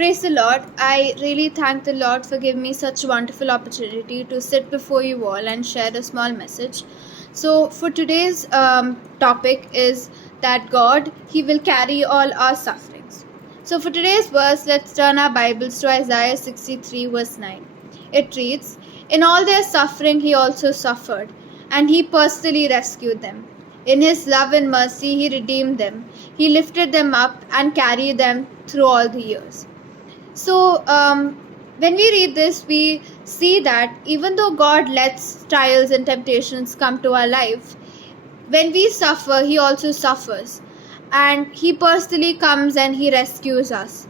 Praise the Lord. I really thank the Lord for giving me such a wonderful opportunity to sit before you all and share a small message. So, for today's topic is that God, He will carry all our sufferings. So, for today's verse, let's turn our Bibles to Isaiah 63, verse 9. It reads, "In all their suffering, He also suffered, and He personally rescued them. In His love and mercy, He redeemed them. He lifted them up and carried them through all the years." So, when we read this, we see that even though God lets trials and temptations come to our life, when we suffer, He also suffers. And He personally comes and He rescues us.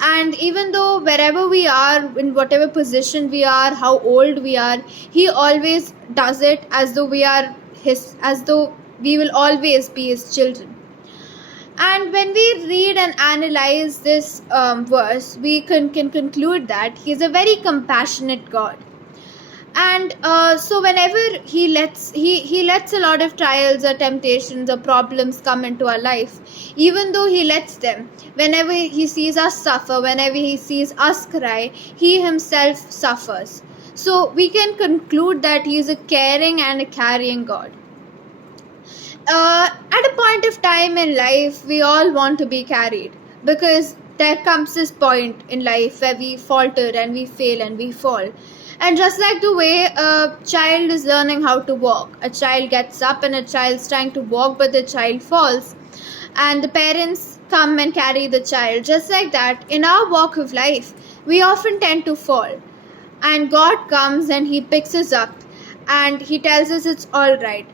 And even though wherever we are, in whatever position we are, how old we are, He always does it as though we will always be His children. And when we read and analyze this verse, we can conclude that He is a very compassionate God. And so whenever He lets a lot of trials or temptations or problems come into our life, even though He lets them, whenever He sees us suffer, whenever He sees us cry, He Himself suffers. So we can conclude that He is a caring and a carrying God. At a point of time in life, we all want to be carried, because there comes this point in life where we falter and we fail and we fall. And just like the way a child is learning how to walk, a child gets up and a child is trying to walk, but the child falls, and the parents come and carry the child. Just like that, in our walk of life, we often tend to fall. And God comes and He picks us up and He tells us it's all right.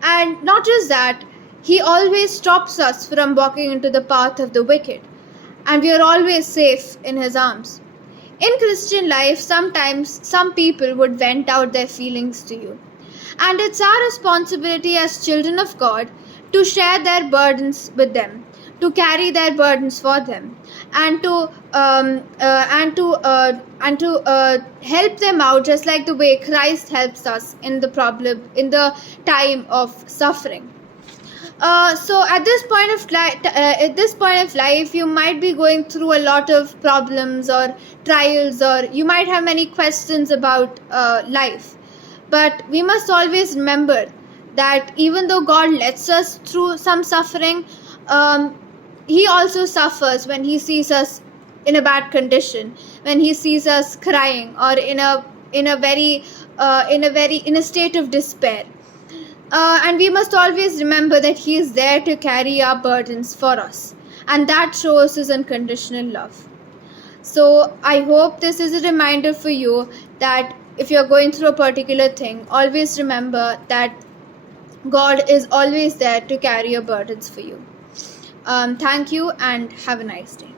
And not just that, He always stops us from walking into the path of the wicked, and we are always safe in His arms. In Christian life, sometimes some people would vent out their feelings to you, and it's our responsibility as children of God to share their burdens with them, to carry their burdens for them, and to help them out, just like the way Christ helps us in the time of suffering. So at this point of life, you might be going through a lot of problems or trials, or you might have many questions about life. But we must always remember that even though God lets us through some suffering, He also suffers when He sees us in a bad condition, when He sees us crying, or in a state of despair. And we must always remember that He is there to carry our burdens for us, and that shows His unconditional love. So I hope this is a reminder for you that if you're going through a particular thing, always remember that God is always there to carry your burdens for you. Thank you and have a nice day.